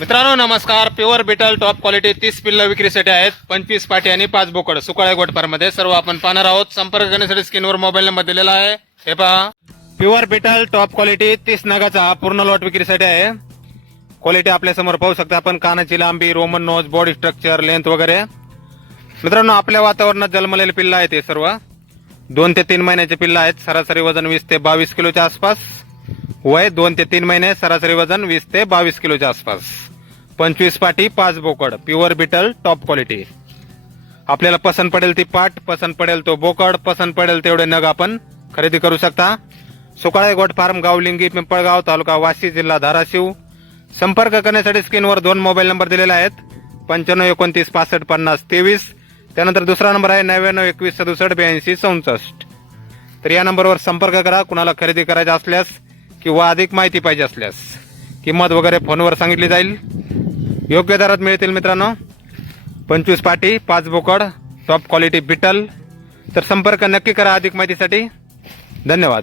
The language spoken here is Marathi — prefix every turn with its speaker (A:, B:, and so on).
A: मित्रांनो नमस्कार. प्युअर बिटल टॉप क्वालिटी तीस पिल्ल विक्रीसाठी आहेत. पंचवीस पाठी आणि पाच बोकड सुकाळ्या गोटपारमध्ये. सर्व आपण पाहणार आहोत. संपर्क करण्यासाठी स्क्रीनवर मोबाईल नंबर दिलेला आहे. हे पहा. प्युअर बिटल टॉप क्वालिटी तीस नगाचा पूर्ण लॉट विक्रीसाठी आहे. क्वालिटी आपल्यासमोर पाहू शकता आपण. कानाची लांबी Roman nose body structure length वगैरे. मित्रांनो आपल्या वातावरणात जन्मलेले पिल्ल आहेत हे सर्व. दोन ते तीन महिन्याचे पिल्ल आहेत. सरासरी वजन वीस ते बावीस किलोच्या आसपास. वय दोन ते तीन महिने सरासरी वजन वीस ते बावीस किलोच्या आसपास. पंचवीस पाटी पाच बोकड प्युअर बिटल टॉप क्वालिटी. आपल्याला पसंत पडेल ती पाट पसंत पडेल तो बोकड पसंत पडेल तेवढे नग आपण खरेदी करू शकता. सुकाळे गोट फार्म गावलिंगी पिंपळगाव तालुका वाशी जिल्हा धाराशिव. संपर्क करण्यासाठी स्क्रीनवर दोन मोबाईल नंबर दिलेले आहेत. पंच्याण्णव एकोणतीस पासष्ट पन्नास तेवीस. त्यानंतर दुसरा नंबर आहे नव्याण्णव एकवीस सदुसष्ट ब्याऐंशी चौसष्ट. तर या नंबरवर संपर्क करा कुणाला खरेदी करायचा असल्यास किंवा अधिक माहिती पाहिजे असल्यास किंमत वगैरे फोनवर सांगितली जाईल. योग्य दरात मिळतील मित्रांनो. पंचवीस पाटी पाच बोकड टॉप क्वालिटी बिटल तर संपर्क नक्की करा अधिक माहितीसाठी. धन्यवाद.